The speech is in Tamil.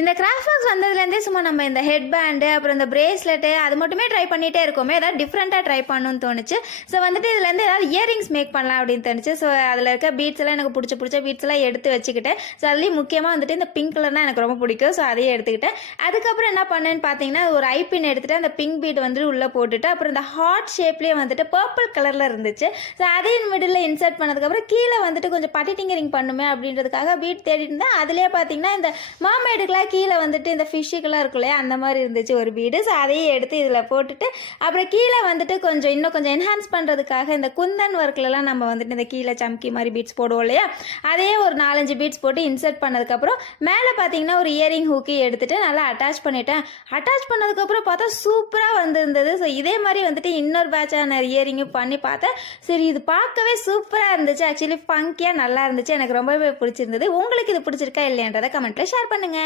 இந்த கிராஃப்ட் பாக்ஸ் வந்ததுலேருந்தே சும்மா நம்ம இந்த ஹெட் பேண்டு அப்புறம் இந்த பிரேஸ்லெட்டு அது மட்டுமே ட்ரை பண்ணிகிட்டே இருக்கோமே, ஏதாவது டிஃப்ரெண்ட்டாக ட்ரை பண்ணணும்னு தோணுச்சு. ஸோ வந்துட்டு இதுலேருந்து ஏதாவது இயரிங்ஸ் மேக் பண்ணலாம் அப்படின்னு தோணுச்சு. ஸோ அதில் இருக்க பீட்ஸ் எல்லாம் எனக்கு பிடிச்ச பீட்ஸ் எல்லாம் எடுத்து வச்சுக்கிட்டேன். ஸோ அதுலேயும் முக்கியமாக வந்துட்டு இந்த பிங்க் கலர்னால் எனக்கு ரொம்ப பிடிக்கும். ஸோ அதையே எடுத்துக்கிட்டேன். அதுக்கப்புறம் என்ன பண்ணேன்னு பார்த்தீங்கன்னா, ஒரு ஐபின் எடுத்துகிட்டு அந்த பிங்க் பீட் வந்துட்டு உள்ளே போட்டுட்டு அப்புறம் இந்த ஹார்ட் ஷேப்லேயே வந்துட்டு பர்பிள் கலரில் இருந்துச்சு. ஸோ அதையும் மிடில் இன்சர்ட் பண்ணதுக்கப்புறம் கீழே வந்துட்டு கொஞ்சம் பட்டி டிங்கரிங் பண்ணுமே அப்படின்றதுக்காக பீட் தேடிட்டு இருந்தேன். அதிலே பார்த்தீங்கன்னா இந்த மாமேடுக்கெலாம் கீழே வந்துட்டு இந்த ஃபிஷ்ஷுக்கெல்லாம் இருக்கும் இல்லையா, அந்த மாதிரி இருந்துச்சு ஒரு பீடு. ஸோ அதையே எடுத்து இதில் போட்டுட்டு அப்புறம் கீழே வந்துட்டு இன்னும் கொஞ்சம் என்ஹான்ஸ் பண்ணுறதுக்காக இந்த குந்தன் ஒர்க்லலாம் நம்ம வந்துட்டு இந்த கீழே சம்கி மாதிரி பீட்ஸ் போடுவோம் இல்லையா, அதையே ஒரு 4-5 பீட்ஸ் போட்டு இன்சர்ட் பண்ணதுக்கப்புறம் மேலே பார்த்தீங்கன்னா ஒரு இயரிங் ஹூக்கி எடுத்துகிட்டு நல்லா அட்டாச் பண்ணிட்டேன். அட்டாச் பண்ணதுக்கப்புறம் பார்த்தா சூப்பராக வந்துருந்தது. ஸோ இதே மாதிரி வந்துட்டு இன்னொரு பேட்சான இயரிங்கும் பண்ணி பார்த்தேன். சரி, இது பார்க்கவே சூப்பராக இருந்துச்சு. ஆக்சுவலி ஃபங்கியாக நல்லா இருந்துச்சு. எனக்கு ரொம்பவே பிடிச்சிருந்தது. உங்களுக்கு இது பிடிச்சிருக்கா இல்லையன்றதை கமெண்ட்டில் ஷேர் பண்ணுங்கள்.